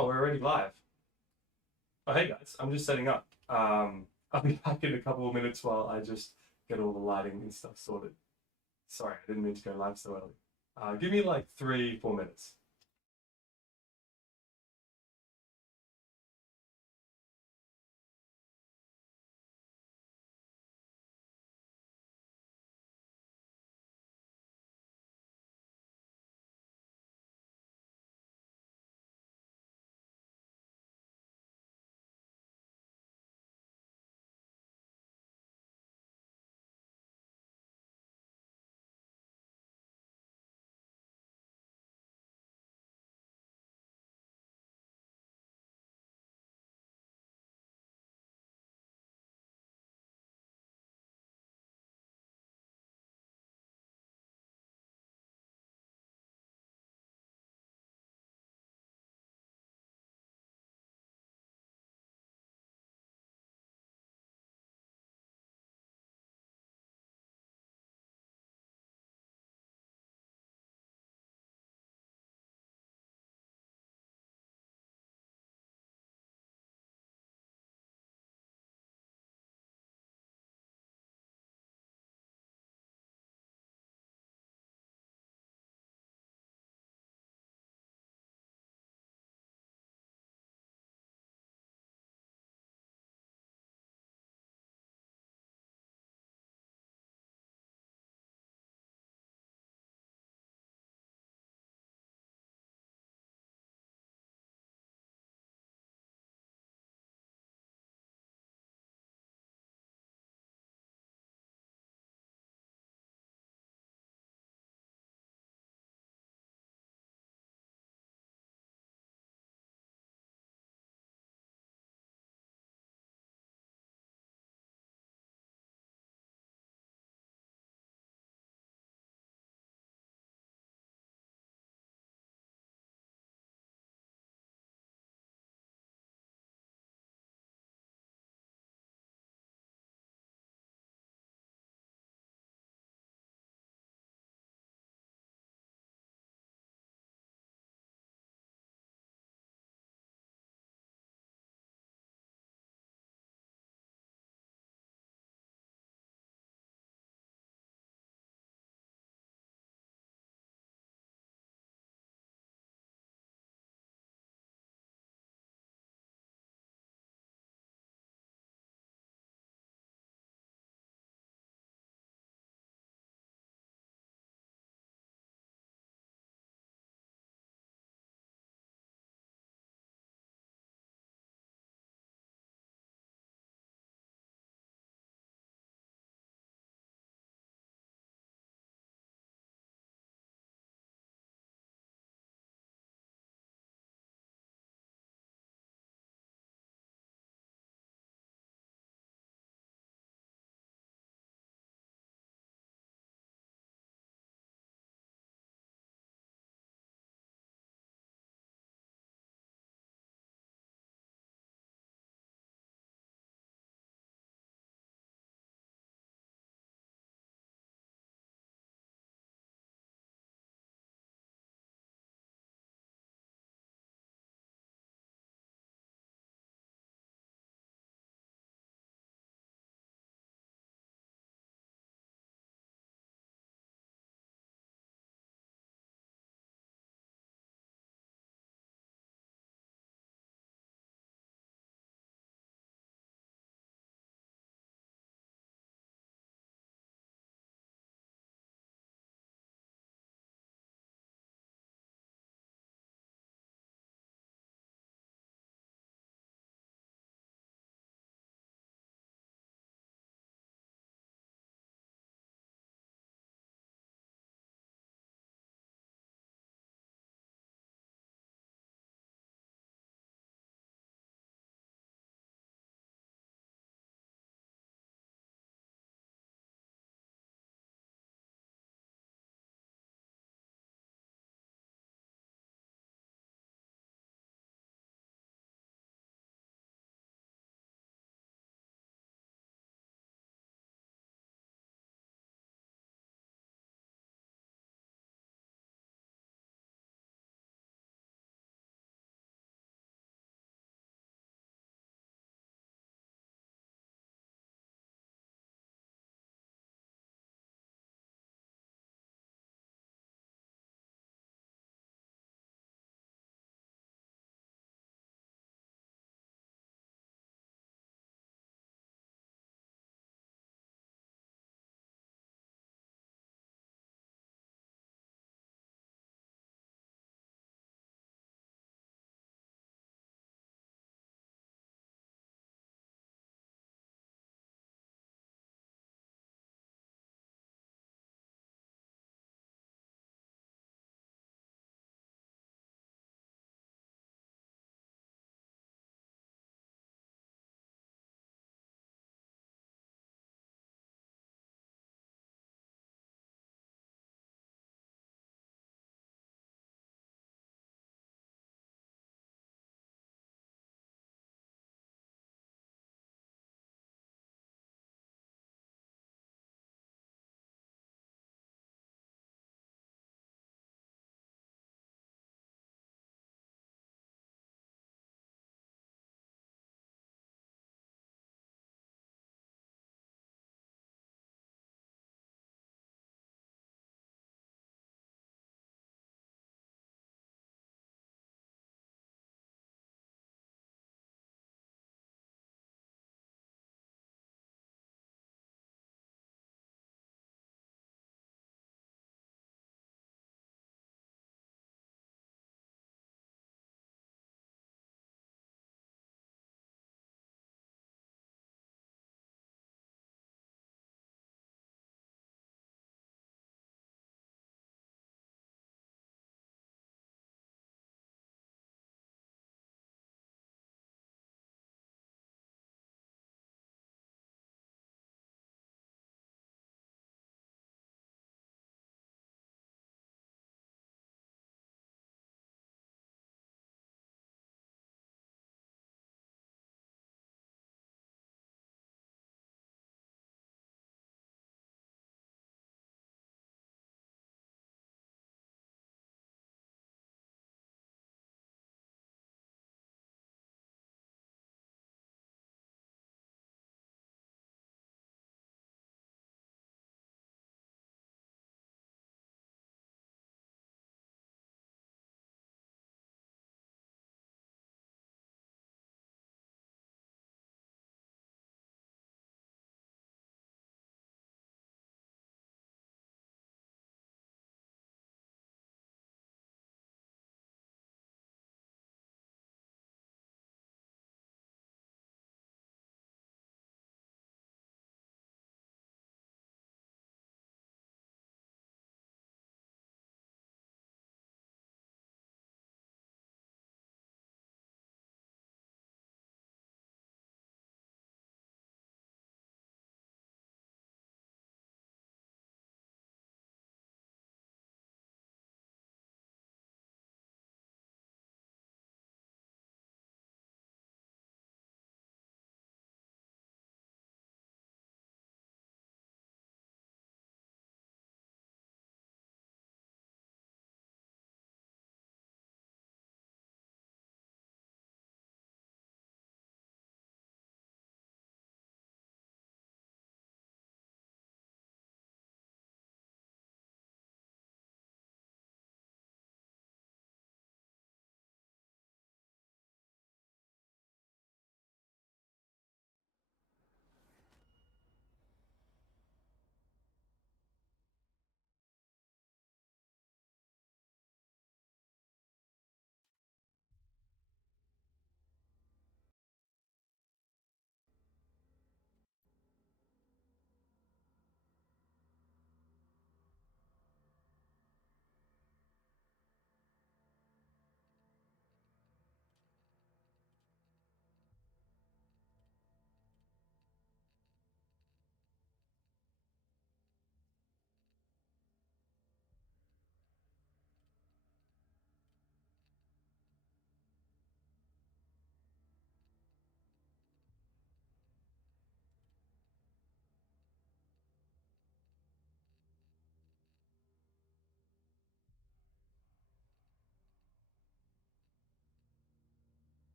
Oh, we're already live. Oh, hey guys, I'm just setting up. I'll be back in a couple of minutes while I just get all the lighting and stuff sorted. Sorry, I didn't mean to go live so early. Give me like 3, 4 minutes.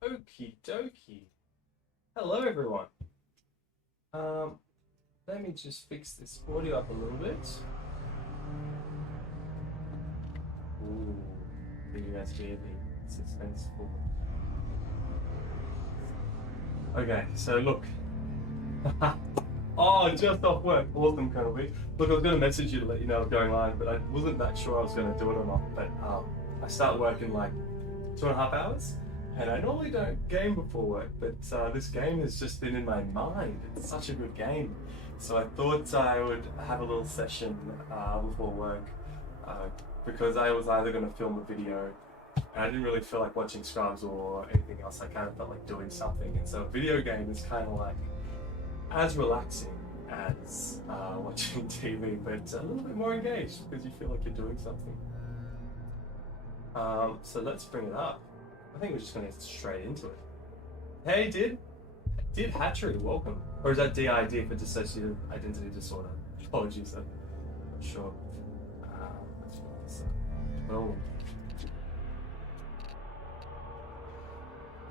Okie dokie. Hello everyone. Let me just fix this audio up a little bit. Ooh, can you guys hear the suspenseful? Okay, so look. Oh, just off work. Awesome, Colonel B. Look, I was going to message you to let you know I was going live, but I wasn't that sure I was going to do it or not. But I start work in like 2.5 hours, and I normally don't game before work, but this game has just been in my mind. It's such a good game. So I thought I would have a little session before work because I was either going to film a video, and I didn't really feel like watching Scrubs or anything else. I kind of felt like doing something. And so a video game is kind of like as relaxing as watching TV, but a little bit more engaged because you feel like you're doing something. So let's bring it up. I think we're just going to get straight into it. Hey, Did Hatchery, welcome. Or is that DID for dissociative identity disorder? Apologies, I'm not sure. Well,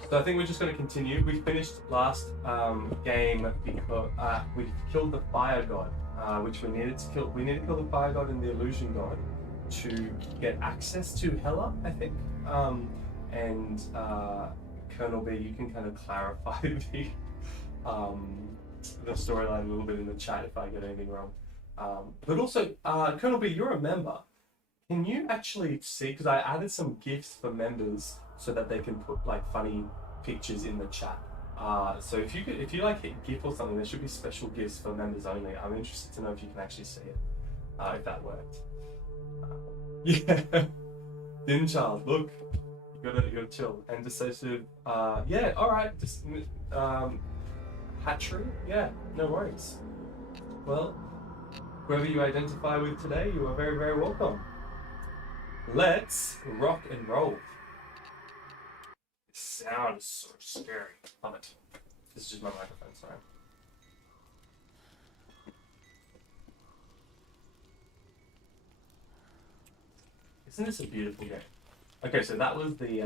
so I think we're just going to continue. We finished last game because we killed the fire god, which we needed to kill. We needed to kill the fire god and the illusion god to get access to Hela, I think. And Colonel B, you can kind of clarify the storyline a little bit in the chat if I get anything wrong. But also, Colonel B, you're a member. Can you actually see, because I added some GIFs for members so that they can put like funny pictures in the chat. So if you like hit GIF or something, there should be special GIFs for members only. I'm interested to know if you can actually see it, if that worked. Yeah, Din Child, look, you gotta chill. And dissociative, yeah, all right, just Hatchery, yeah, no worries. Well, whoever you identify with today, you are very, very welcome. Let's rock and roll. This sound is so scary. Love it. This is just my microphone, sorry. Isn't this a beautiful game? Okay, so that was the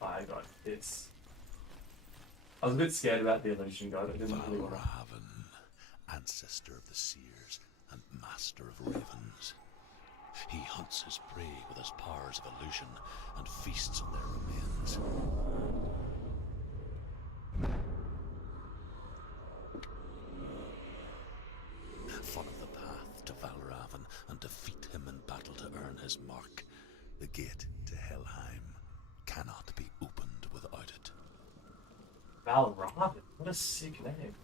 fire god. I was a bit scared about the illusion god. I didn't really want to. Ancestor of the seers and master of ravens. He hunts his prey with his powers of illusion and feasts on their remains. Follow the path to Valravan and defeat him in battle to earn his mark. The gate to Helheim cannot be opened without it. Valravan? What a sick name.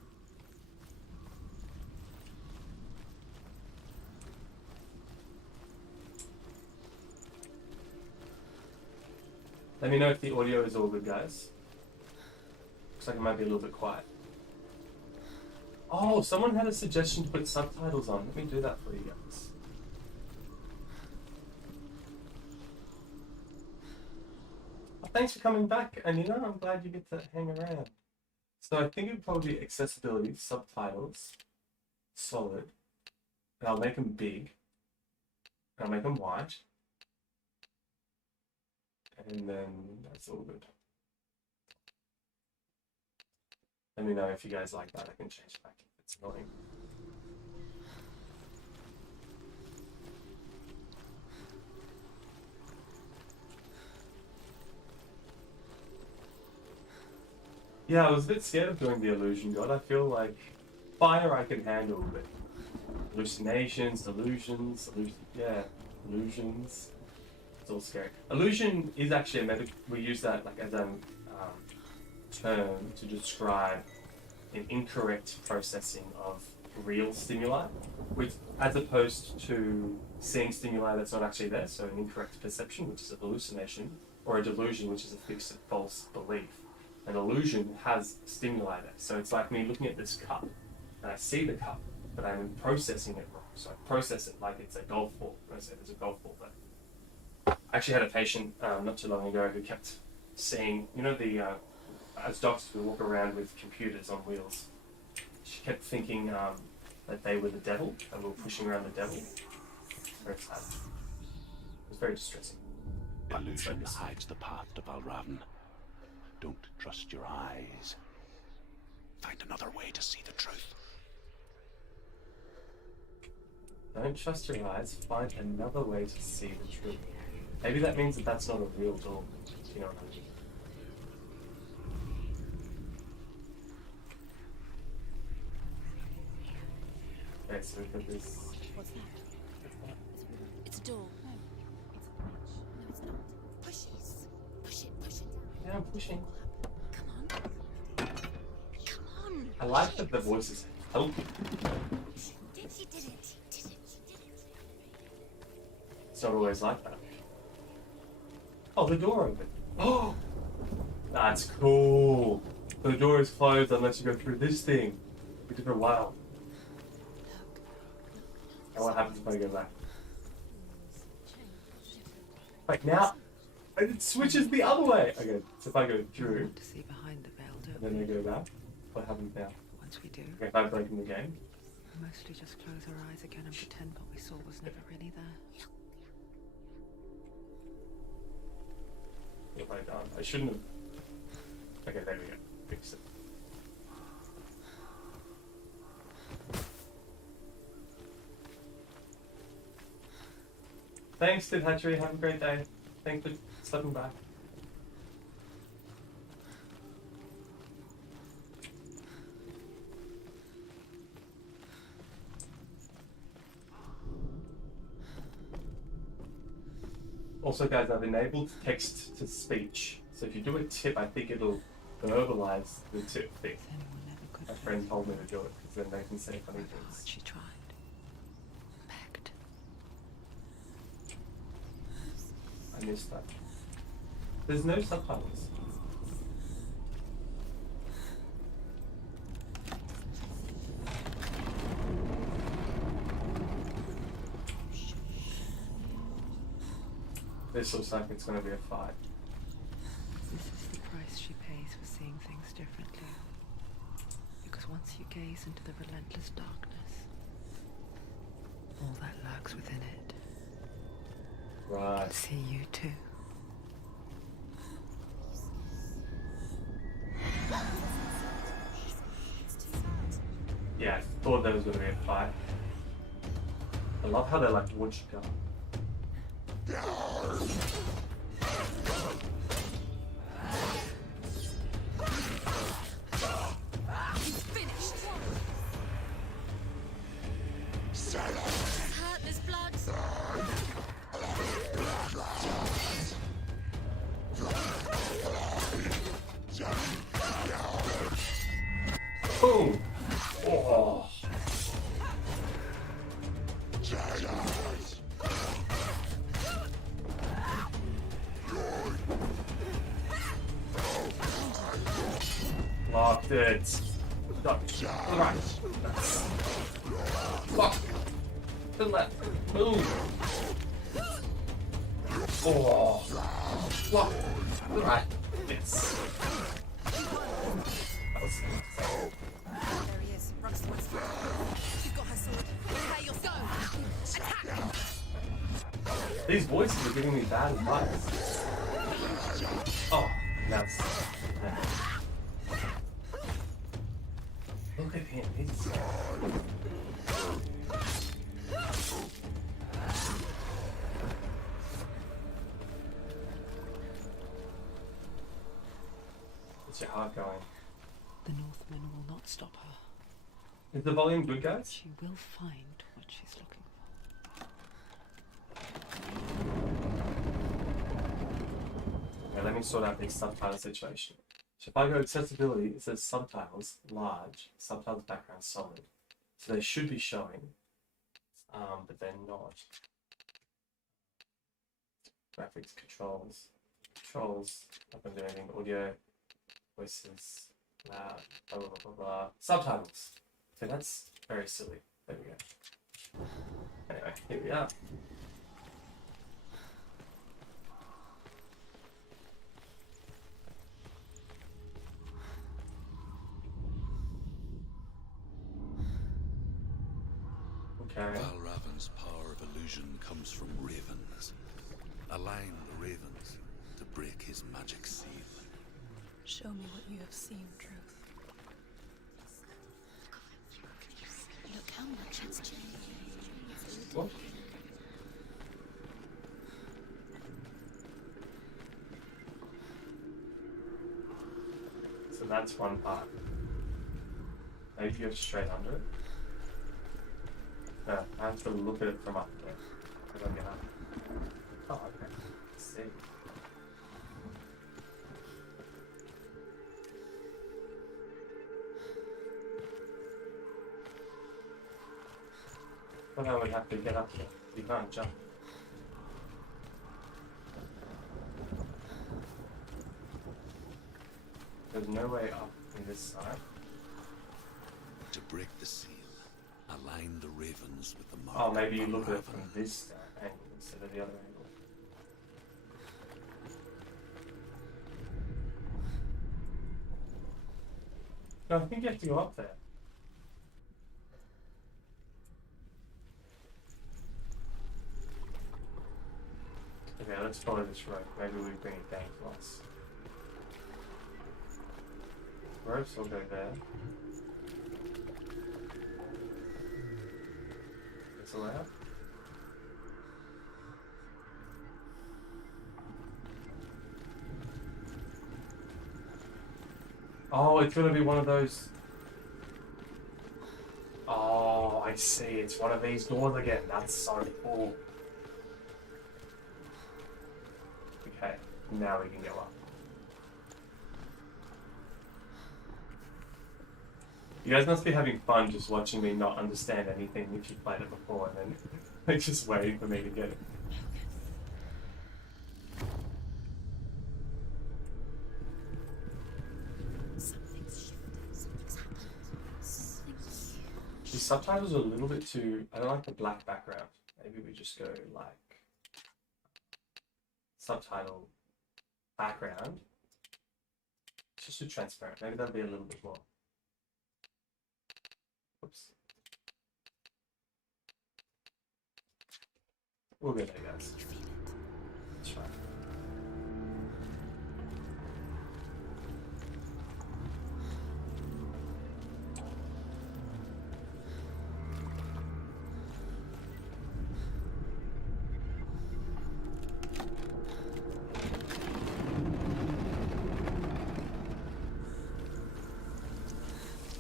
Let me know if the audio is all good, guys. Looks like it might be a little bit quiet. Oh, someone had a suggestion to put subtitles on. Let me do that for you guys. Oh, thanks for coming back, and I'm glad you get to hang around. So I think it'd probably be accessibility, subtitles, solid, and I'll make them big, and I'll make them white. And then that's all good. Let me know if you guys like that. I can change it back if it's annoying. Yeah, I was a bit scared of doing the illusion god. I feel like fire I can handle, but hallucinations, delusions, illusions. It's all scary. Illusion is actually we use that like as a term to describe an incorrect processing of real stimuli, which, as opposed to seeing stimuli that's not actually there, so an incorrect perception, which is a hallucination, or a delusion, which is a fixed false belief. An illusion has stimuli there. So it's like me looking at this cup, and I see the cup, but I'm processing it wrong. So I process it like it's a golf ball. I say there's a golf ball there. I actually had a patient not too long ago who kept seeing, as doctors we walk around with computers on wheels. She kept thinking that they were the devil, and we were pushing around the devil. Very sad. It was very distressing. Illusion hides the path to Valravan. Don't trust your eyes. Find another way to see the truth. Don't trust your eyes. Find another way to see the truth. Maybe that means that that's not a real door. You know what I mean? Okay, so we've got this. What's that? It's a door. No, it's not. Push it. Push it. Push it. Yeah, I'm pushing. Come on. Come on. I like that the voices help you. She did it. It's not always like that. Oh, the door opened. Oh, that's cool. The door is closed unless you go through this thing. We did for a while. And what happens if I go back? Like now, it switches the other way. Okay, so if I go through, To see behind the veil, and don't then we? I go back, what happens now? Once we do, Okay, if I'm breaking the game, we mostly just close our eyes again and pretend what we saw was never really there. what have I done? I shouldn't have. Okay, there we go. Fix it. Thanks, Did Hatchery. Have a great day. Thanks for stepping back. Also, guys, I've enabled text to speech. So if you do a tip, I think it'll verbalize the tip thing. Senua never could. My friend told me to do it because then they can say funny Hard things. she tried. Begged. I missed that. There's no subtitles. This looks like it's going to be a fight. This is the price she pays for seeing things differently. Because once you gaze into the relentless darkness, all that lurks within it Right. can see you too. Yeah, I thought there was going to be a fight. I love how they're like, what you got? He's finished. It's hurt. There's blood. Boom! Oh. Locked it. Stop. To the right. Fuck. To the left. Move. Oh. Fuck. To the right. Yes. That was There he is. Runs towards you. She's got her sword. Okay, you'll go. Attack. These voices are giving me bad advice. Oh, that's. Look at him. He's. What's your heart going? The Northmen will not stop her. Is the volume good, guys? She will find what she's looking for. Okay, let me sort out the subtitle situation. So if I go accessibility, it says subtitles large, subtitles background solid. So they should be showing, but they're not. Graphics, controls, not gonna do anything. Audio, voices, loud, blah blah blah blah blah. Subtitles. So that's very silly. There we go. Anyway, here we are. Okay. Valravan's power of illusion comes from ravens. Align the ravens to break his magic seal. Show me what you have seen, Truth. Look how much it's changed. What? So that's one part. Maybe go straight under it. No, I have to look at it from up there. I don't get up. Oh, okay. Let's see. But I would have to get up there. You can't jump. There's no way up in this side. To break the seal, align the ravens with the mark. Oh, maybe you of look at it Valravan. from this angle instead of the other angle. No, I think you have to go up there. Okay, let's follow this rope. Maybe we bring it down to us. Ropes will go there. It's allowed. Oh, it's gonna be one of those. Oh, I see. It's one of these doors again. That's so cool. Okay, now we can go up. You guys must be having fun just watching me not understand anything if you played it before and then like just waiting for me to get it. Something's shifted. Something's happened. Something's huge. The subtitles are a little bit too. I don't like the black background. Maybe we just go like subtitle background. Just too transparent. Maybe that'll be a little bit more. Oops. We'll get there, guys. You feel it. That's fine.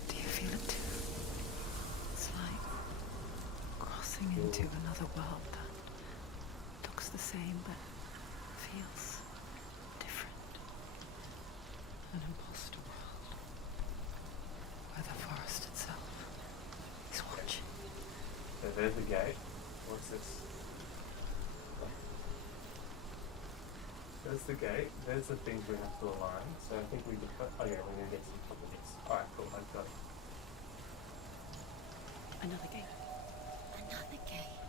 Do you feel it too? It's like crossing into another world that looks the same but feels different. An imposter world where the forest itself is watching. So there's the gate. What's this? There's the gate. There's the things we have to align. So I think we could put. Oh yeah, we're gonna get some couple of these. Alright, cool. I've got it. Another gate. Another gate.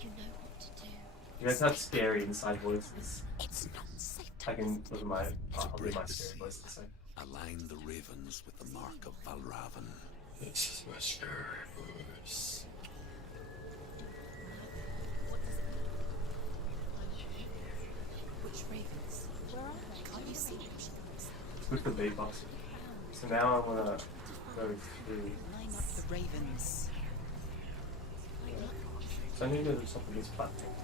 You know what to do. You guys have scary inside voices. It's not safe to I can look at my. I'll do break my the scary seal. voice the same. Align the ravens with the mark of Valravan. This is my scary voice. What does it mean? Which ravens? Where are they? Can't you see them? With the beatbox. So now I wanna go through. Line up the ravens. So I need to go to the top of this platform.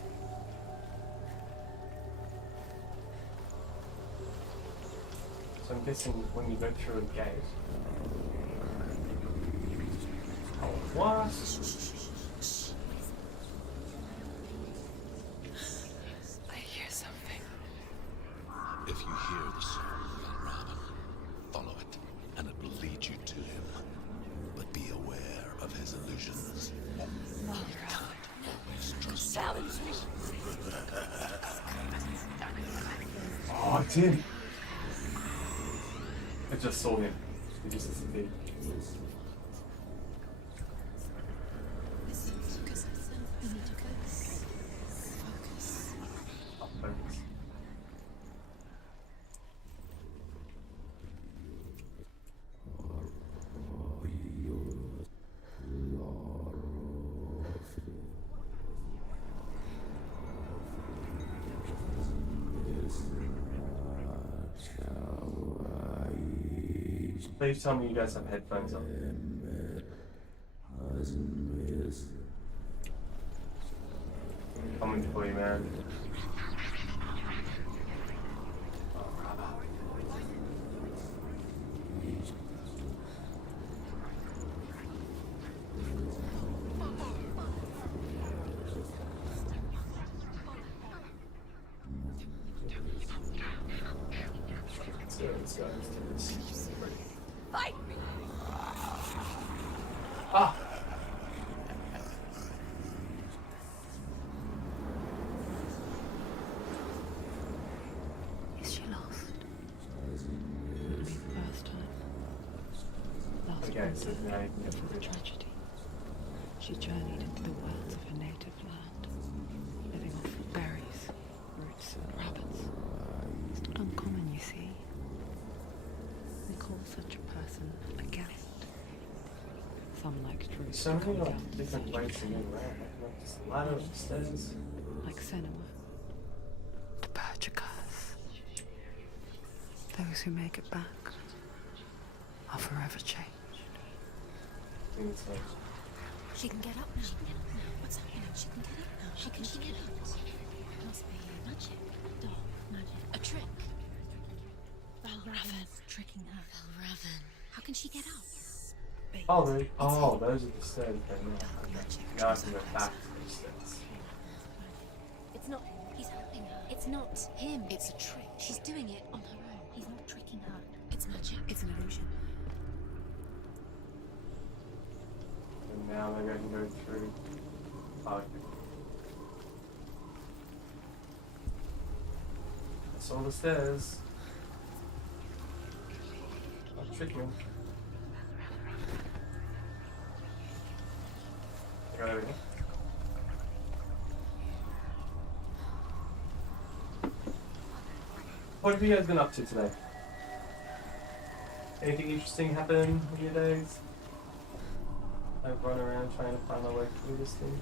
So I'm guessing when you go through a gate. Oh, what? I hear something. If you hear the song of Valravan, follow it, and it will lead you to him. But be aware of his illusions. You can't always trust Challenge me. Oh, it did. I just saw him. He just disappeared. Focus. You need to focus. Focus. I'll focus. Please tell me you guys have headphones on. Coming for you, man. Let's go. Fight me! Ah! Is she lost? It'll be the first time. Last Okay, so winter, now you can get before the tragedy, she journeyed into the wilds of her native land, living off berries, roots, and rabbits. It's not uncommon, you see. We call such a person a gallant. Some like Druids so to come many down to different such ways to move around. Like just a ladder of stairs. like Senua, the Perchicars. Those who make it back are forever changed. I think it's like She can get up now. What's happening? She can get up now. She can get up. It must be magic. Doll. Magic. A trick. Valravan tricking her. Valravan. How can she get up? oh, those are the stairs. Okay, now, Dark okay. magic. Now I can go back to the stairs. It's not him. He's helping her. It's not him. It's a trick. She's doing it on her own. He's not tricking her. It's magic. It's an illusion. And now maybe I can go through. Oh, okay. I saw the stairs. I'm tricking. Go over here. What have you guys been up to today? Anything interesting happen in your days? I've run around trying to find my way through this thing.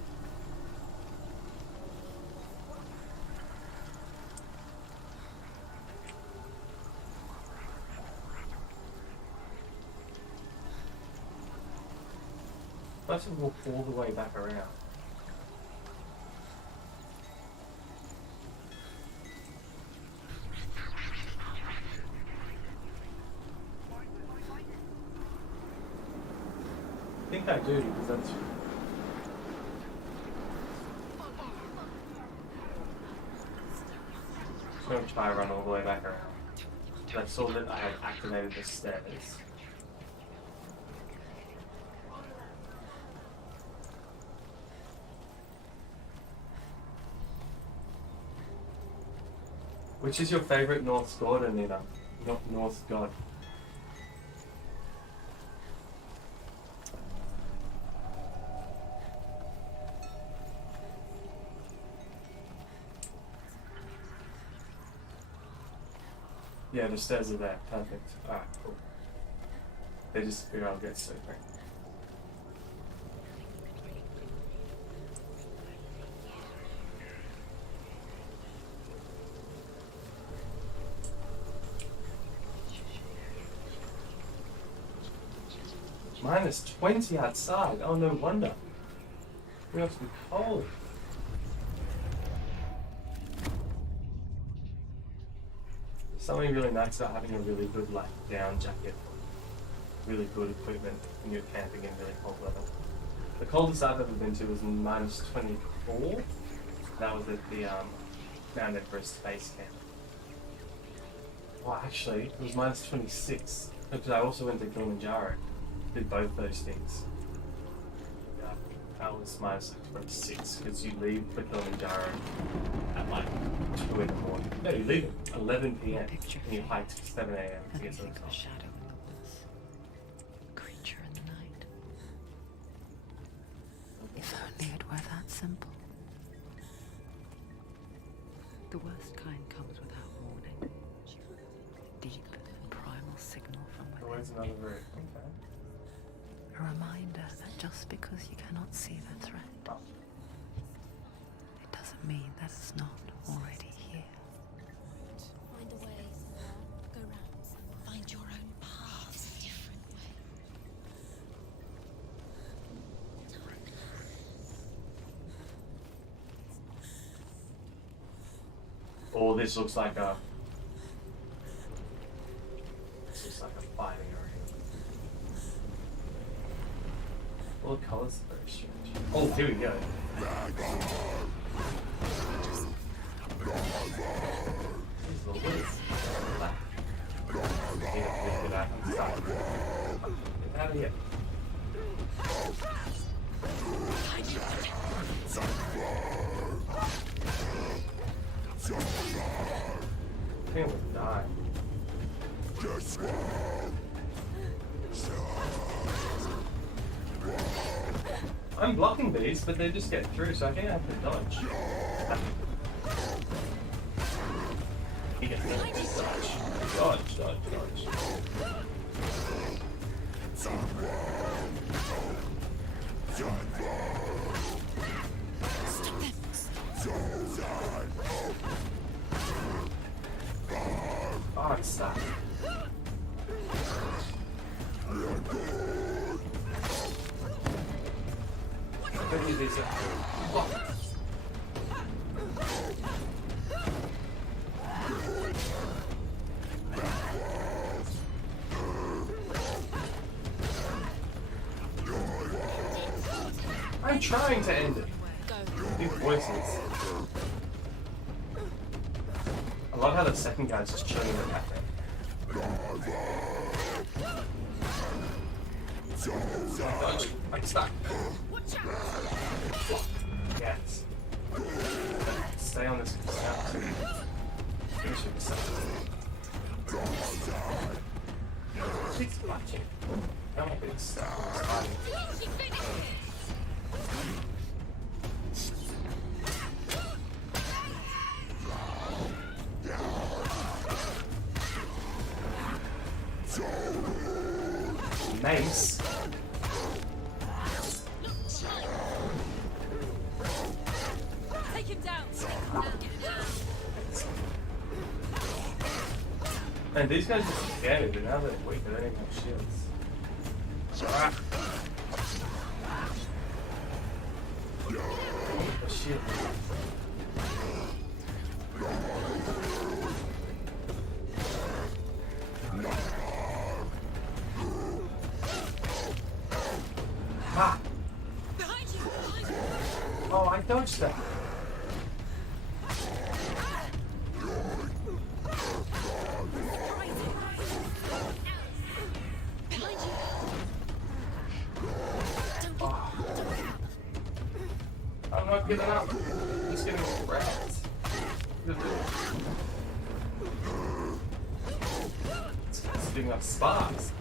I have to walk all the way back around. I think I do, because that's... I'm going to try to run all the way back around. I saw that I had activated the stairs. Which is your favorite Norse god, Anita? Not Norse god. Yeah, the stairs are there. Perfect. Alright, cool. They disappear, I'll get so great. Minus 20 outside. Oh, no wonder. We have to be cold. Something really nice about having a really good like down jacket, really good equipment when you're camping in really cold weather. The coldest I've ever been to was minus 24. That was at the Mount Everest base camp. Well, actually, it was minus 26 because I also went to Kilimanjaro. Did both those things. Yeah, that was minus 26 because you leave for Kilimanjaro at like 2 in the morning. No, you leave at 11 p.m. and you hike to 7 a.m. to And get to the think of top. a shadow in the woods, a creature in the night. If only it were that simple. The worst kind comes without warning. Deep, primal signal from Always within. another route. Okay. A reminder that just because you cannot see the threat, Oh. it doesn't mean that it's not already here. Find a way. Go round. Find your own path. It's different. Or this looks like a... This looks like a fighting arena. All the colours are very strange. Oh, here we go. These little bits. Black. Get out of here. I think we'll die. I'm blocking these, but they just get through, so I think I have to dodge. He gets dodge. Dodge, dodge, dodge. Oh, it's stuck. Maybe these are... I'm trying to end it. Big voices. I love how the second guy's just chilling in the cafe. Dodge. I'm stuck. Yes. Stay on this. Finish it. She's watching. Come on, it's starting. Nice. Take him down. And these guys are scared, but now they're weak, they don't even have shields. A shield. Ah! Behind you. Oh, I dodged that. Behind you. I'm not giving up. I'm just getting wrecked. It's spitting up sparks.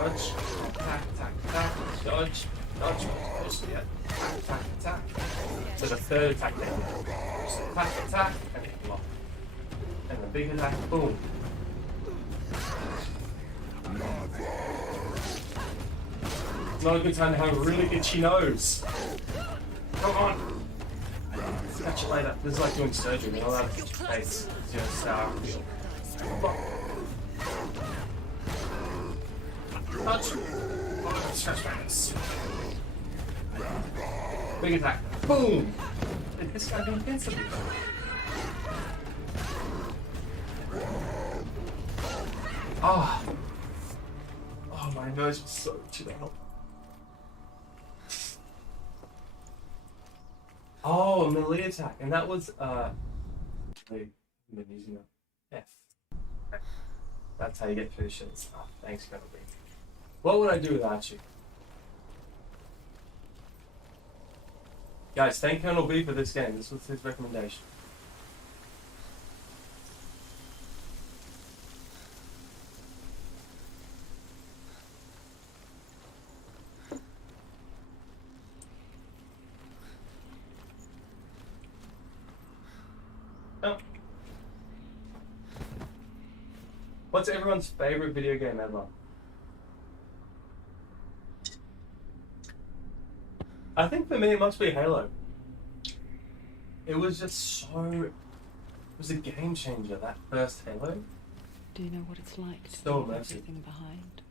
Dodge, attack, attack, attack, dodge, dodge, push, yeah, attack, attack, attack. So the third attack then, attack, attack, and it block. And the big attack, boom. It's not a good time to have a really itchy nose. Come on. Catch it later. This is like doing surgery. You're not allowed to catch your face. It's your sour feel. Touch. Oh, scratch my nose. Big attack. Boom! Did this guy be invincible? Oh. Oh, my nose was so itchy now. Oh, a melee attack. And that was, wait, I've been using a F. Okay. That's how you get through the shit stuff. Thanks, Colonel B. What would I do without you? Guys, thank Colonel B for this game. This was his recommendation. Oh. What's everyone's favorite video game ever? I think for me it must be Halo. It was just so... It was a game changer, that first Halo. Do you know what it's like to So leave immersive. everything behind?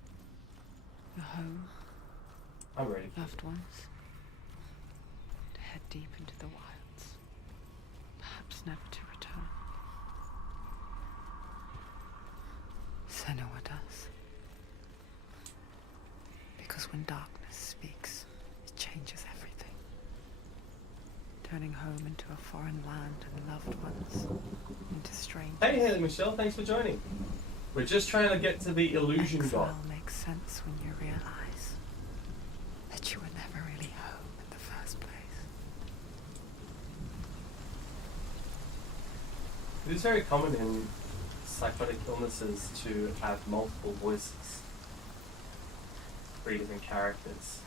Your home, I'm ready. loved ones, head deep into the wilds, perhaps never to return. Senua does. Because when darkness speaks, it changes everything. Turning home into a foreign land and loved ones into strangers. Hey, Haley Michelle, thanks for joining. We're just trying to get to the illusion god. Exile makes sense when you realize that you were never really home in the first place. It is very common in psychotic illnesses to have multiple voices. 3 different characters.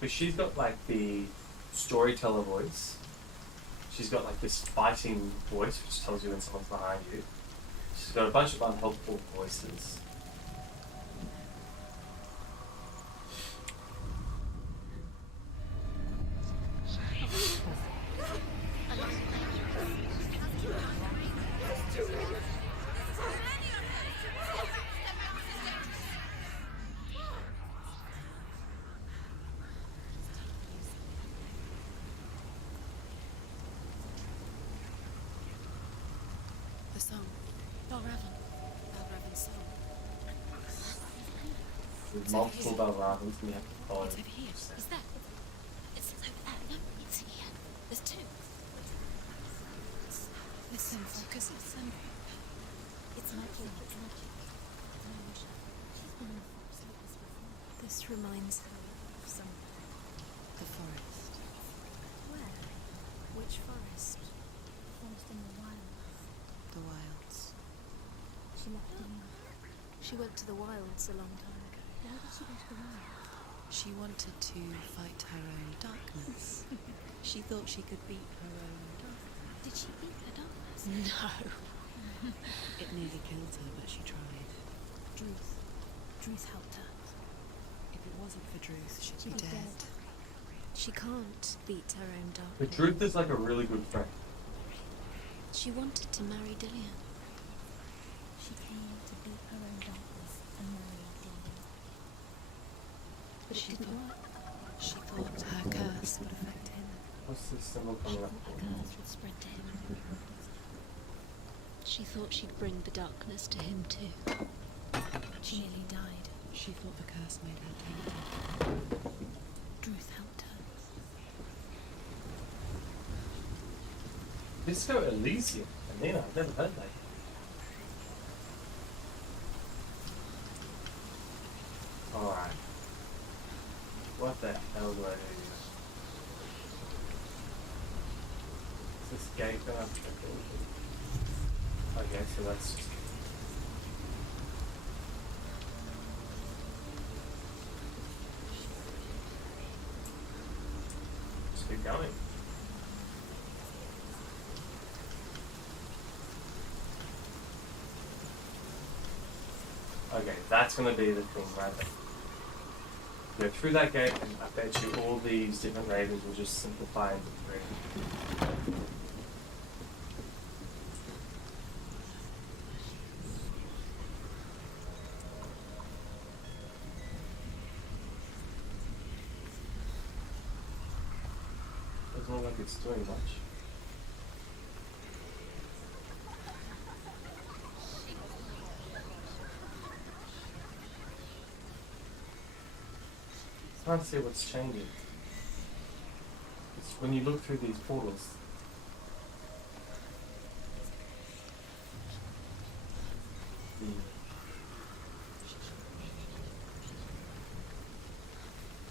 But she's got like the storyteller voice. She's got like this fighting voice, which tells you when someone's behind you. She's got a bunch of unhelpful voices. The song. Balraven's song. With multiple Balravans, and you have to follow. It's over here. Is that? It's over there. No, it's here. There's 2. Listen, focus. Listen. It's magic. It's magic. It's an illusion. She's been in the forest like this before. This reminds her of something. The forest. Where? Which forest? The forest in the wilds. The wilds. She left England. She went to the wilds a long time ago. Why did she go to the wilds? She wanted to fight her own darkness. She thought she could beat her own darkness. Did she beat her darkness? No. It nearly killed her, but she tried. Druth helped her. If it wasn't for Druth, she'd be dead. She can't beat her own darkness. The truth is like a really good friend. She wanted to marry Dillian. She came to beat her own darkness and marry Dillian. But it didn't work. She thought her curse would affect him. What's this symbol She coming up thought for? the curse would spread to him. She thought she'd bring the darkness to him too. She nearly died. She thought the curse made her tainted. Druth helped her. Disco Elysium. Nina, I've never heard that. Alright. What the hell do I do? Is this gate gonna have to go? Okay, so that's just... Just keep going. Okay, that's gonna be the thing right there. Go through that gate, and I bet you all these different ravens will just simplify into 3. Doesn't look like it's doing much. I can't see what's changing. It's when you look through these portals.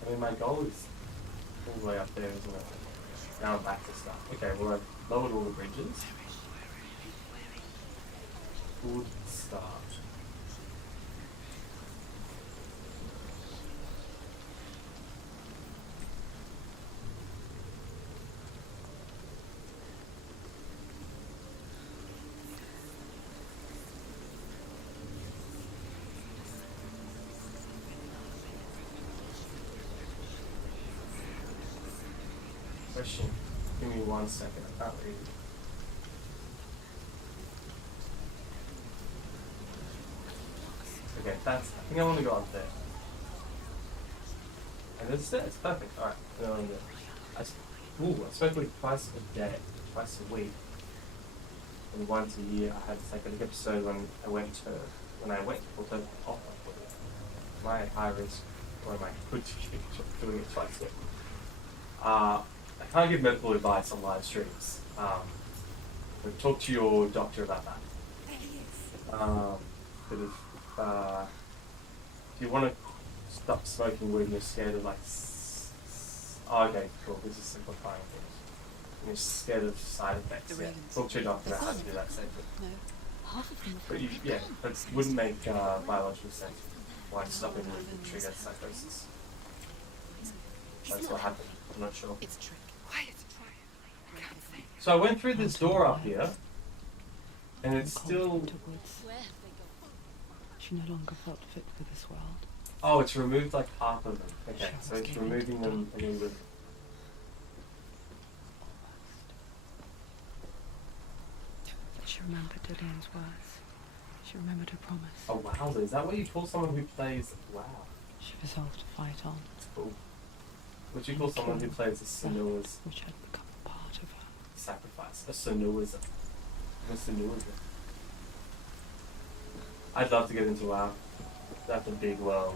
I mean, my goal is all the way up there, isn't it? Now I'm back to stuff. Okay, well I've lowered all the bridges. Good start. Question. Give me 1 second. I can't read. Okay, that's. I think I want to go up there. And it's perfect. Alright, I don't want to do it. Ooh, I smoke weed twice a day, twice a week. And once a year I had like an episode when I went to my high risk or my good doing it twice a week. I can't give medical advice on live streams. But talk to your doctor about that. But if you want to stop smoking weed and you're scared of like, oh, okay, cool. This is simplifying things. And you're scared of side effects. Yeah. Talk to your doctor about how to do that safely. No, half of them are But yeah, that wouldn't make biological sense. Why stopping weed would trigger psychosis? That's what happened. I'm not sure. It's a trick. Quiet. So I went through this door up here, and it's Cold still. winter woods. She no longer felt fit for this world. Oh, it's removed like half of them. Okay, so it's removing them and then with. She remembered Dillian's words. She remembered her promise. Oh, wowza. Is that what you call someone who plays. Wow. She resolved to fight on. That's cool. What do you call someone who plays a Senua's Which had become part of her. sacrifice? A Senua's. A Senua's. I'd love to get into WoW. That's a big world.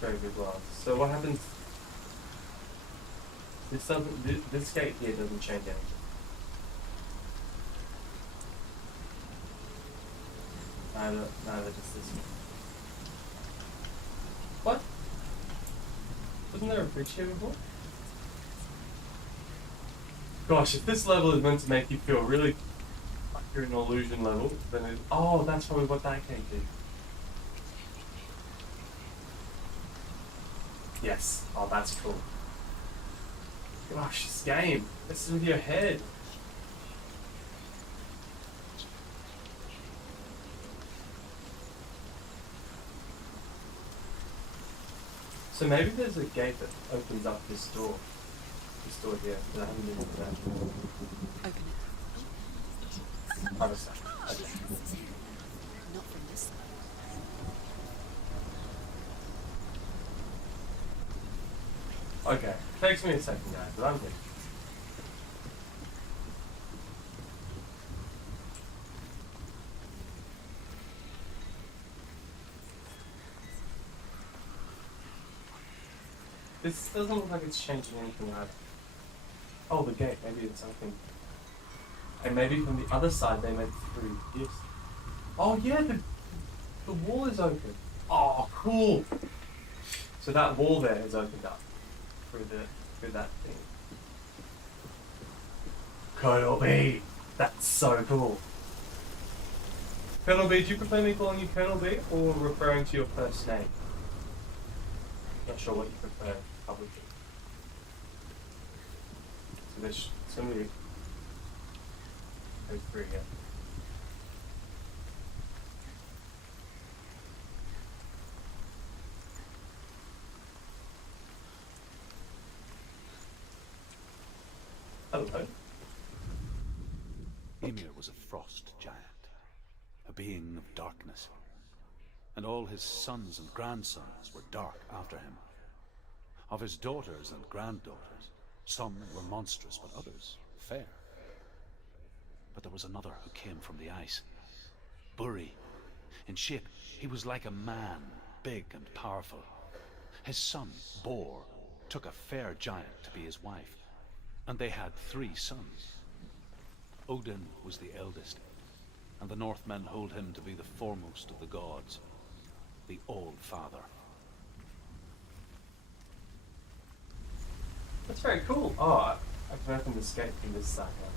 Very big world. So what happens? This doesn't. This gate here doesn't change anything. Neither does this one. What? Wasn't there a bridge here before? Gosh, if this level is meant to make you feel really like you're in an illusion level, then it. Oh, that's probably what that came to. Yes. Oh, that's cool. Gosh, this game. This is with your head. So maybe there's a gate that opens up this door. This door here. That I haven't been into that. Open it. Other side. Okay. Not from this side. Okay. Takes me a second, guys, but I'm good. This doesn't look like it's changing anything either. Oh, the gate. Maybe it's open. And maybe from the other side they went through this. Oh yeah, the wall is open. Oh, cool. So that wall there is opened up through that thing. Colonel B. That's so cool. Colonel B, do you prefer me calling you Colonel B or referring to your first name? Not sure what you prefer publicly. So there's somebody go through here. Hello. Ymir was a frost giant, a being of darkness, and all his sons and grandsons were dark after him. Of his daughters and granddaughters, some were monstrous, but others fair. But there was another who came from the ice. Buri. In shape, he was like a man, big and powerful. His son, Bor, took a fair giant to be his wife, and they had 3 sons. Odin was the eldest, and the Northmen hold him to be the foremost of the gods, the All-Father. That's very cool. Oh, I can open this gate from this side now.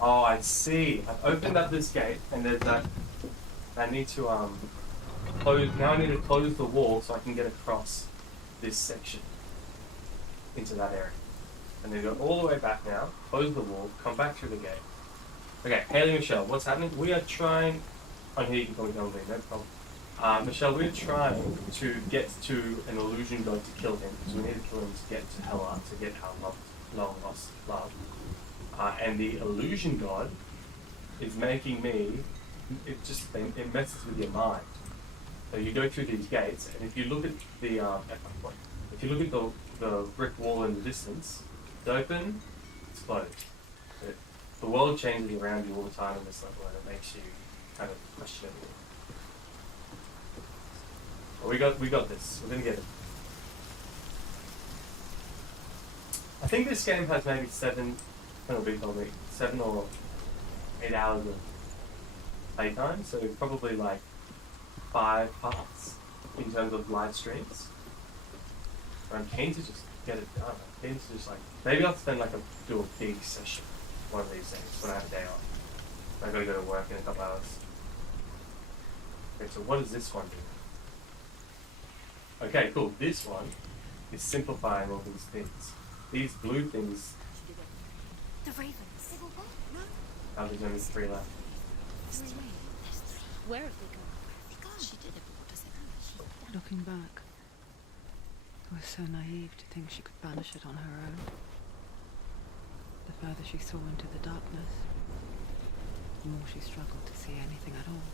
Oh, I see. I've opened up this gate, and there's that. I need to close. Now I need to close the wall so I can get across this section into that area. And then go all the way back now. Close the wall. Come back through the gate. Okay, Haley, Michelle, what's happening? We are trying. On here you can call me Hellblade, no problem. Michelle, we're trying to get to an illusion god to kill him, because we need to kill him to get to Hela, to get our long lost love. And the illusion god is making me it messes with your mind. So you go through these gates, and if you look at the the brick wall in the distance, it's open, it's closed. The world changes around you all the time in this level, and it makes you kind of question it. But we got this. We're gonna get it. I think this game has maybe 7 or 8 hours of playtime, so probably like 5 parts in terms of live streams. I'm keen to just get it done. I'm keen to just like, maybe I'll spend do a big session one of these days when I have a day off. I gotta go to work in a couple hours. Okay, so what does this one do? Okay, cool. This one is simplifying all these things. These blue things. The ravens. They were what? No. There's only 3 left. There's 3. Where have they gone? She did it, but what does it mean? Looking back, I was so naive to think she could banish it on her own. The further she saw into the darkness, the more she struggled to see anything at all.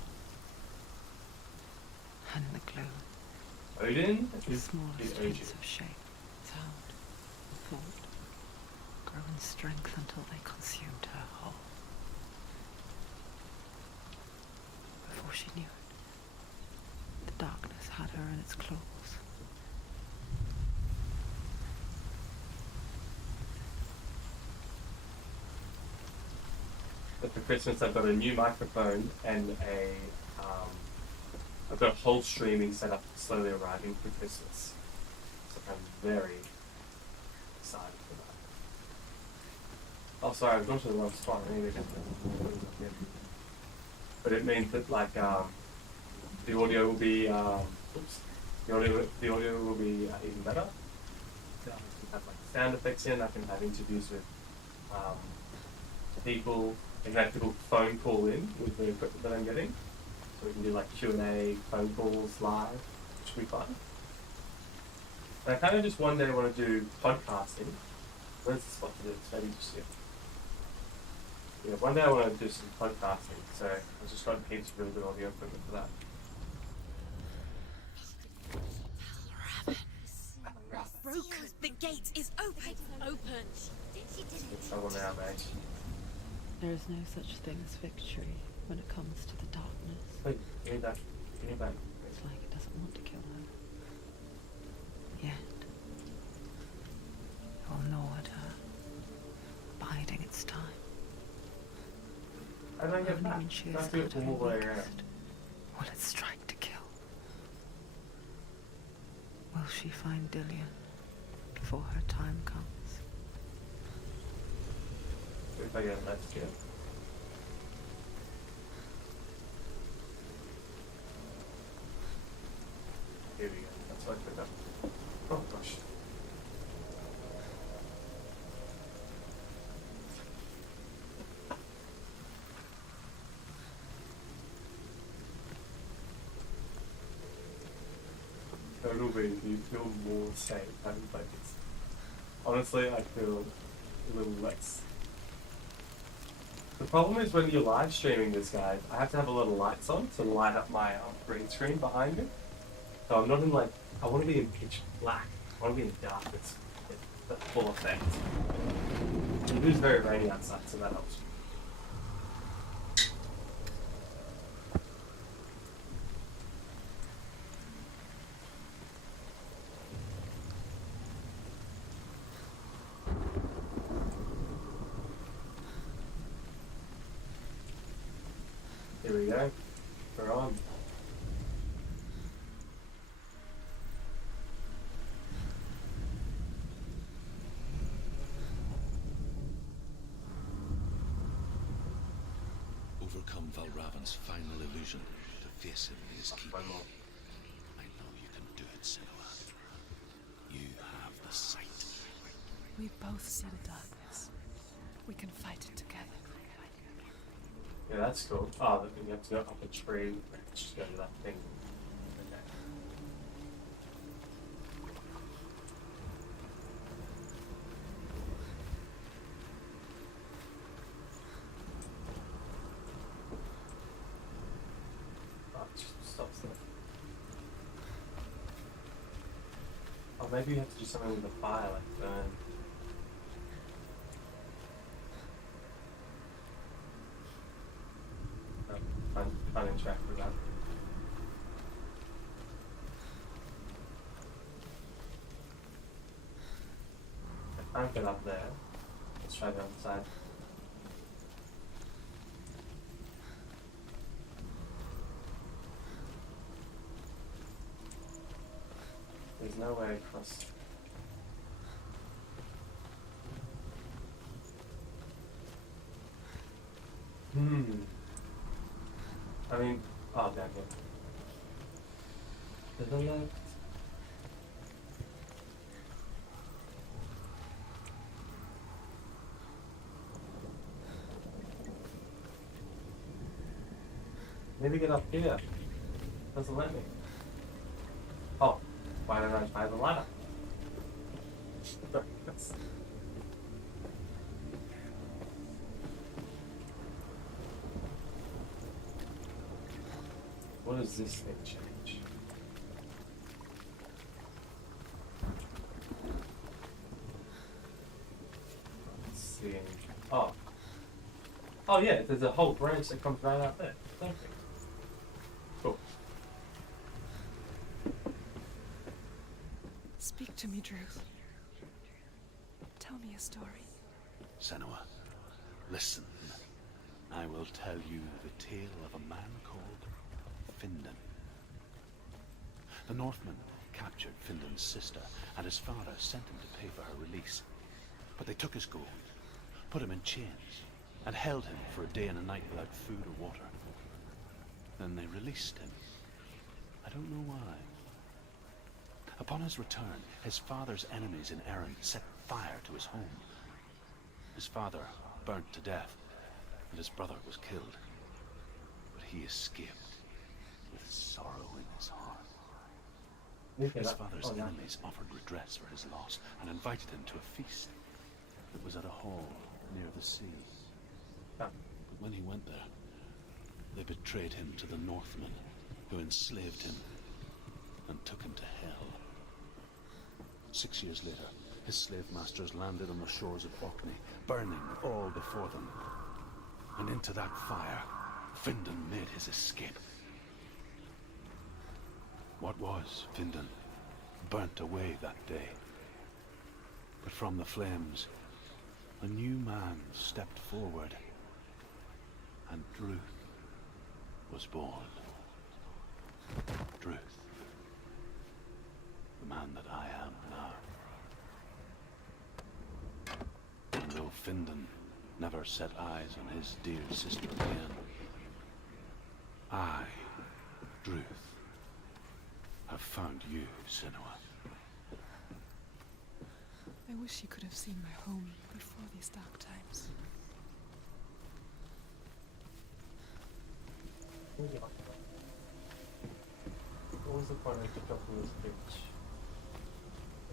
And in the gloom, Odin the is smallest Odin. hints of shape, sound, thought, grow in strength until they consumed her whole. Before she knew it, the darkness had her in its claws. But for Christmas, I've got a new microphone and I've got a whole streaming setup slowly arriving for Christmas. So I'm very excited for that. Oh, sorry, I've gone to the wrong spot. I need to get that. But it means that the audio will be the audio will be even better. I can have sound effects in. I can have interviews with people. I can have people phone call in with the equipment that I'm getting. So we can do Q&A, phone calls live, which will be fun. And I kind of just one day want to do podcasting. Where's the spot to do this? Maybe just here. Yeah, one day I want to do some podcasting, so I just got heaps of really good audio equipment for that. Broken. The gate is open. Open. She did it. Trouble now, mate. There is no such thing as victory when it comes to the darkness. Wait, give me that. Give me that. It's like it doesn't want to kill her. Yet, it will gnaw at her, biding its time. I don't get Only that. when she is That's it at her all the way around. weakest will it strike to kill. Will she find Dillion before her time comes? If I get a left skill. Here we go. That's what I picked up. Oh gosh. Totally, you feel more safe having played this. Honestly, I feel a little less. The problem is when you're live streaming this, guys, I have to have a lot of lights on to light up my green screen behind me. So I'm not in I want to be in pitch black. I want to be in the dark. It's the full effect. It is very rainy outside, so that helps. Here we go. We're on. Overcome Valravan's final illusion to face him in his keep. One more. I know you can do it, Senua. You have the sight. We both see the darkness. We can fight it together. Yeah, that's cool. Oh, then you have to go up a tree. Just go to that thing. Okay. maybe you have to do something with the fire, like burn. No, can't interact with that. I can't get up there. Let's try the other side. There's no way across. I mean, oh damn it. To the left. Need to get up here. Doesn't let me. Oh, why don't I try the ladder? What does this thing change? Let's see. Oh. Oh yeah, there's a whole branch that comes right out there. Thank you. Cool. Speak to me, Druth. Tell me a story. Senua, listen. I will tell you the tale of a man called Findan. The Northmen captured Findan's sister, and his father sent him to pay for her release. But they took his gold, put him in chains, and held him for a day and a night without food or water. Then they released him. I don't know why. Upon his return, his father's enemies in Erin set fire to his home. His father burnt to death, and his brother was killed. But he escaped with sorrow in his heart. His father's enemies offered redress for his loss and invited him to a feast that was at a hall near the sea. But when he went there, they betrayed him to the Northmen, who enslaved him and took him to hell. 6 years later, his slave masters landed on the shores of Orkney, burning all before them. And into that fire, Findan made his escape. What was Findan burnt away that day. But from the flames, a new man stepped forward, and Druth was born. Druth, the man that I am now. And though Findan never set eyes on his dear sister again, I, Druth, have found you, Senua. I wish you could have seen my home before these dark times. What was the point I picked up from this bitch?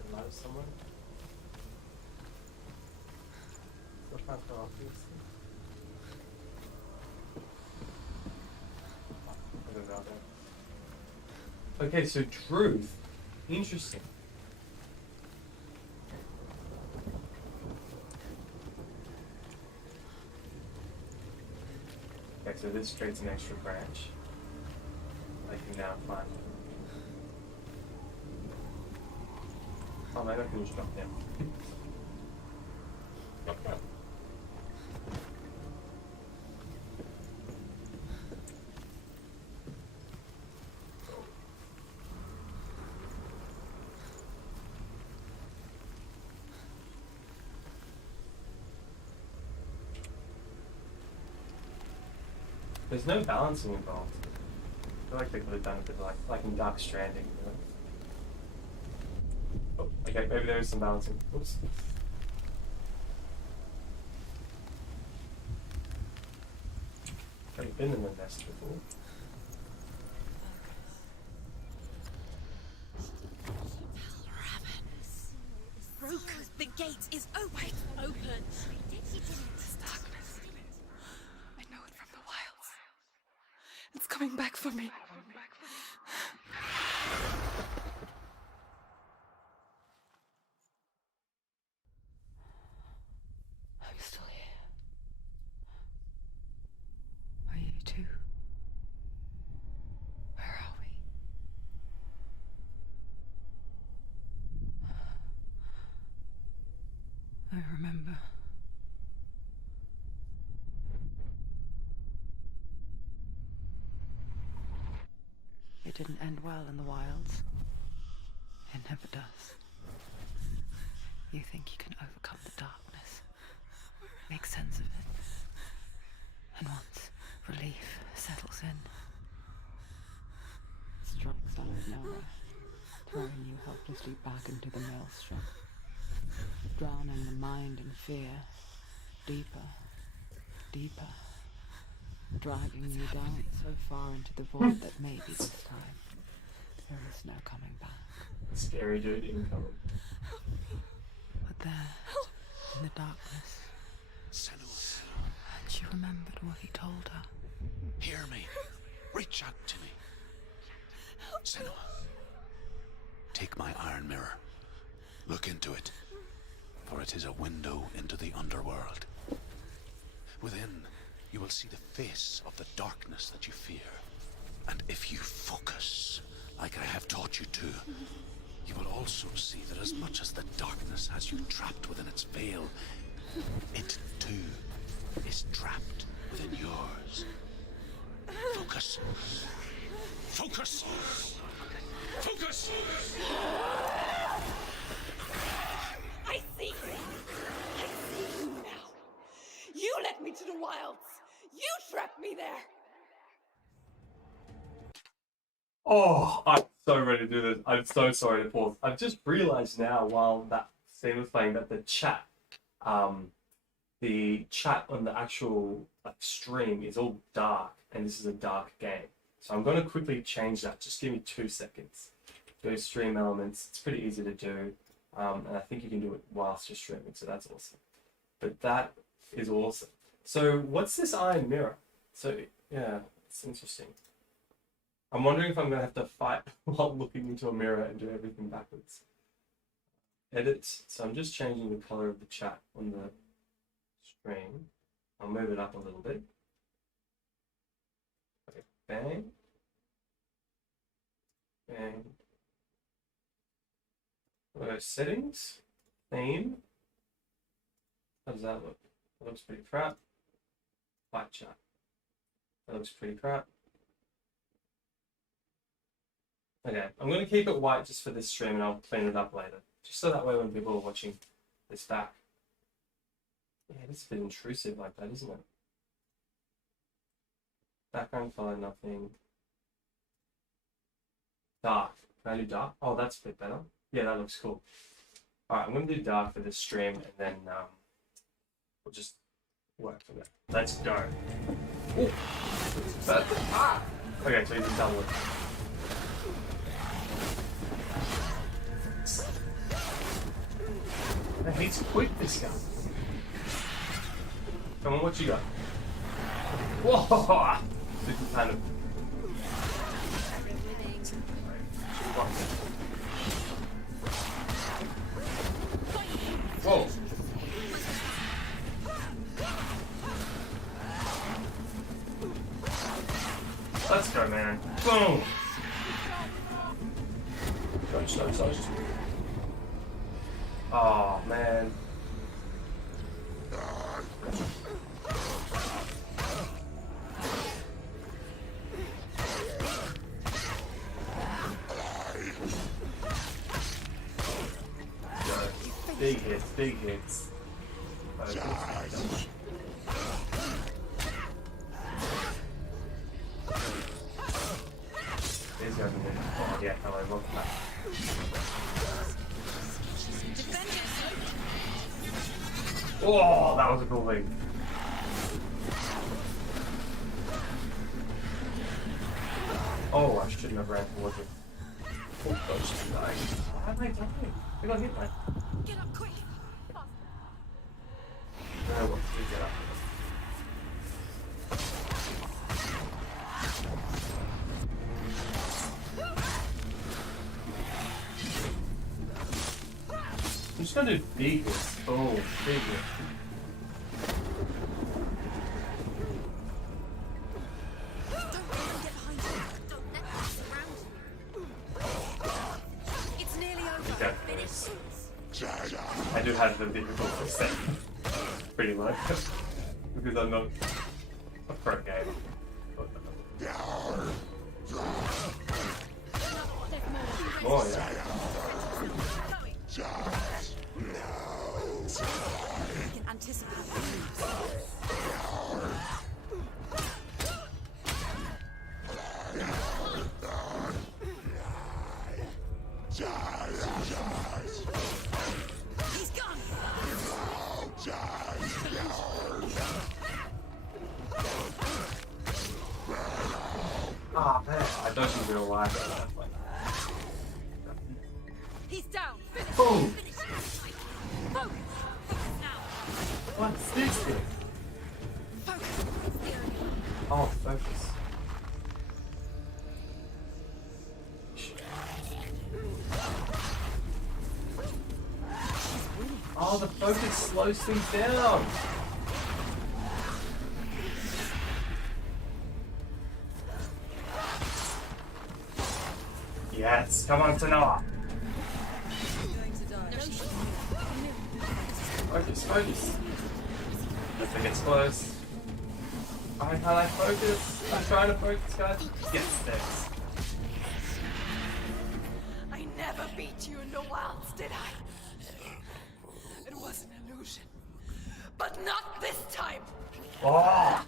In life somewhere? What kind of office? I don't know that. Okay, so truth. Interesting. Okay, so this creates an extra branch. I can now find it. Oh, maybe I can just drop down. There's no balancing involved. I feel like they could have done a bit like in Dark Stranding, you know? Oh, okay, maybe there is some balancing. Oops. I've been in the nest before. Broke. The gate is open. Open. This darkness. I know it from the wilds. It's coming back for me. I remember. It didn't end well in the wilds. It never does. You think you can overcome the darkness, make sense of it, and once relief settles in, it strikes out of nowhere, throwing you helplessly back into the maelstrom, drowning the mind in fear, deeper, deeper, dragging you down so far into the void that maybe this time there is no coming back. Scary dude incoming. But there, in the darkness, Senua, and she remembered what he told her. hear me. Reach out to me. Senua, take my iron mirror. Look into it, for it is a window into the underworld. Within, you will see the face of the darkness that you fear. And if you focus, like I have taught you to, you will also see that as much as the darkness has you trapped within its veil, it too is trapped within yours. Focus. Focus! Focus! I see you! I see you now! You led me to the wilds! You trapped me there! Oh, I'm so ready to do this. I'm so sorry to pause. I've just realized now while that scene was playing that the chat on the actual stream is all dark, and this is a dark game. So I'm going to quickly change that. Just give me 2 seconds. Go to stream elements. It's pretty easy to do, and I think you can do it whilst you're streaming, so that's awesome. But that is awesome. So what's this iron mirror? So yeah, it's interesting. I'm wondering if I'm going to have to fight while looking into a mirror and do everything backwards. Edit. So I'm just changing the color of the chat on the screen. I'll move it up a little bit. Okay, bang. Bang. We'll go settings. Theme. How does that look? That looks pretty crap. White chat. That looks pretty crap. Okay, I'm going to keep it white just for this stream and I'll clean it up later. Just so that way when people are watching this back. Yeah, it's a bit intrusive like that, isn't it? Background color, nothing. Dark. Can I do dark? Oh, that's a bit better. Yeah, that looks cool. Alright, I'm going to do dark for this stream and then we'll just work from there. Let's go. Ooh. Okay, so you can double it. He's quick, this guy. Come on, what you got? Whoa! This is kind of... Whoa! Let's go, man. Boom! Dodge. Oh, man. Big hits. These guys are good. Oh, yeah, hello, welcome back. Oh, that was a cool thing. Oh, I shouldn't have ran towards it. Oh, gosh, I'm dying. How am I dying? I got hit by. Get up quick! No, what? Please get up. I'm just gonna do big hits. Oh, big hits. Don't let them get behind you. Don't let them surround you. It's nearly over. Okay. Finish. I do have the difficulty set pretty low because I'm not a pro gamer. Oh yeah. I can anticipate the moves. He's gone. Ah man, I don't think we're alive at that point. He's down. Finish. Boom! Finish. Focus. Focus now. What's this thing? Focus. It's the area. Oh, focus. Oh, the focus slows things down. Yes, come on, Senua. Focus, focus. Let's think it's close. I can't focus. I'm trying to focus, guys. Yes, thanks. I never beat you in the wilds, did I? It was an illusion. But not this time! Oh!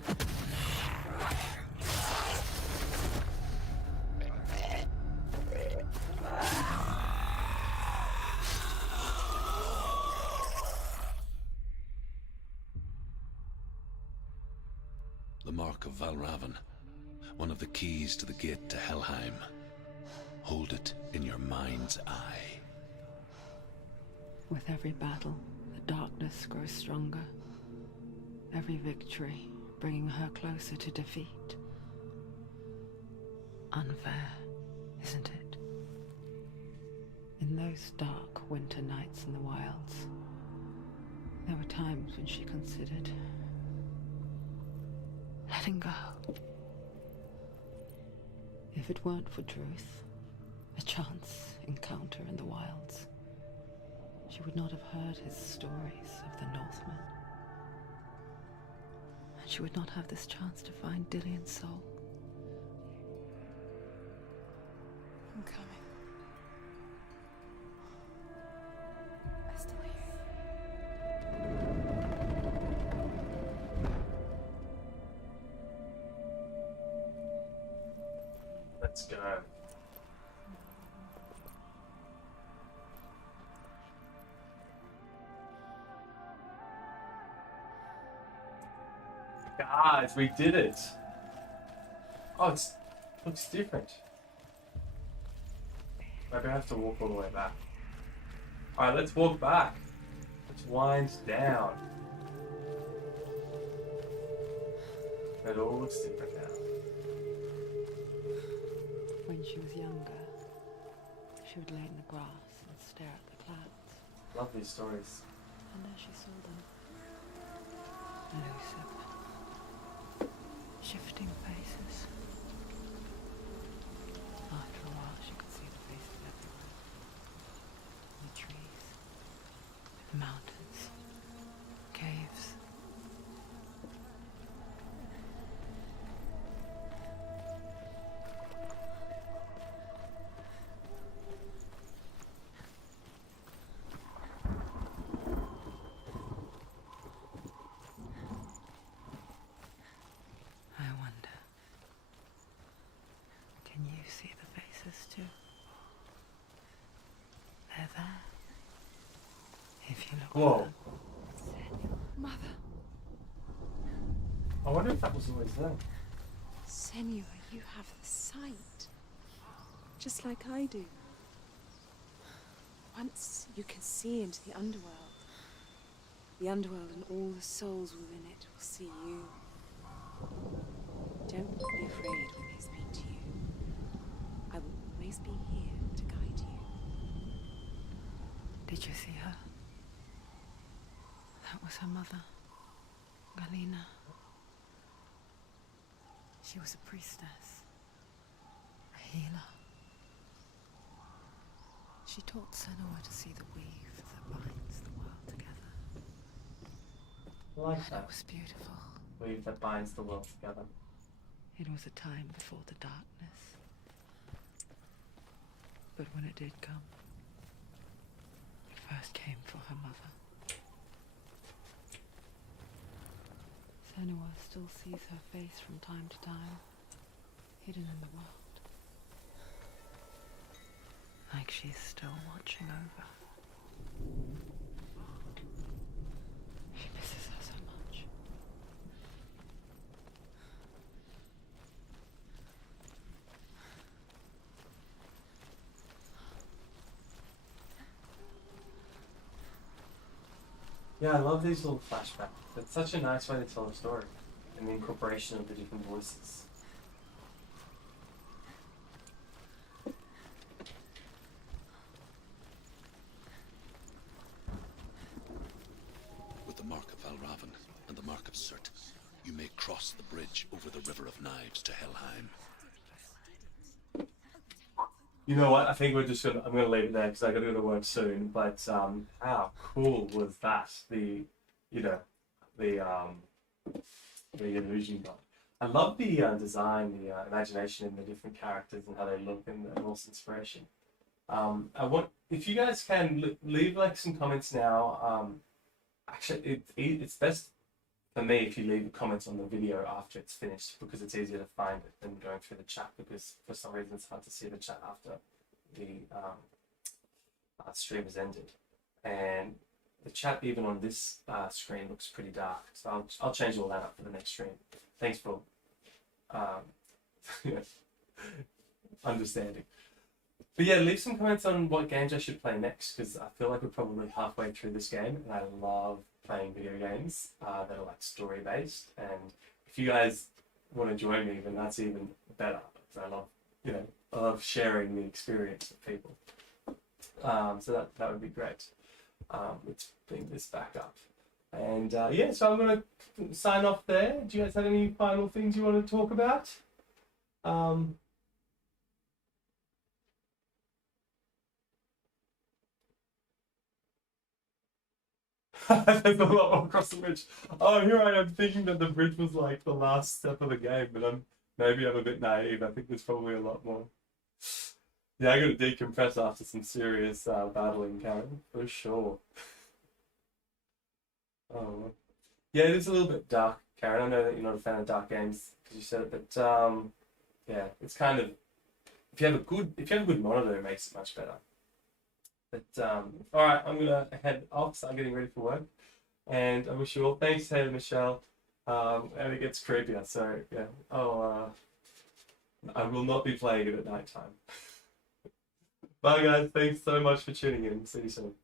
The Mark of Valravn, one of the keys to the gate to Helheim. Hold it in your mind's eye. With every battle, the darkness grows stronger. Every victory bringing her closer to defeat. Unfair, isn't it? In those dark winter nights in the wilds, there were times when she considered letting go. If it weren't for Druth, a chance encounter in the wilds, she would not have heard his stories of the Northmen. And she would not have this chance to find Dillion's soul. I'm coming. I still hear you. Let's go. Guys, we did it. Oh, it looks different. Maybe I have to walk all the way back. Alright, let's walk back. Let's wind down. It all looks different now. When she was younger, she would lay in the grass and stare at the clouds. Love these stories. And as she saw them, elusive, shifting faces. After a while, she could see the faces everywhere. In the trees, in the mountains, caves. I wonder, can you see the faces too? They're there. If you look Whoa. for them. Mother. I wonder if that was always there. Senua, you have the sight. Just like I do. Once you can see into the underworld and all the souls within it will see you. Don't be afraid when they speak to you. I will always be here to guide you. Did you see her? That was her mother, Galina. She was a priestess, a healer. She taught Senua to see the weave of the I like And that. it was beautiful. Weave that binds the world together. It was a time before the darkness. But when it did come, it first came for her mother. Senua still sees her face from time to time, hidden in the world. Like she's still watching over. She misses her so much. Yeah, I love these little flashbacks. It's such a nice way to tell a story, and the incorporation of the different voices. With the mark of Valravan and the mark of Surt, you may cross the bridge over the River of Knives to Helheim. You know what? I think I'm gonna leave it there because I gotta go to work soon. But how cool was that? You know, the illusion god. I love the design, the imagination in the different characters and how they look and the Norse inspiration. I want if you guys can leave like some comments now. Actually, it's best for me if you leave comments on the video after it's finished because it's easier to find it than going through the chat because for some reason it's hard to see the chat after the stream has ended. And the chat even on this screen looks pretty dark, so I'll change all that up for the next stream. Thanks for understanding. But yeah, leave some comments on what games I should play next because I feel like we're probably halfway through this game and I love playing video games that are like story based. And if you guys want to join me, then that's even better because I love sharing the experience with people. So that would be great. Let's bring this back up. And yeah, so I'm going to sign off there. Do you guys have any final things you want to talk about? There's a lot more across the bridge. Oh, here I am thinking that the bridge was like the last step of the game, but maybe I'm a bit naive. I think there's probably a lot more. Yeah, I got to decompress after some serious battling, Karen, for sure. Oh, yeah, it is a little bit dark, Karen. I know that you're not a fan of dark games because you said it, but yeah, it's kind of if you have a good monitor, it makes it much better. But all right, I'm gonna head off. Start getting ready for work, and I wish you all thanks, Hela, Michelle. And it gets creepier, so yeah. I will not be playing it at night time. Bye, guys. Thanks so much for tuning in. See you soon.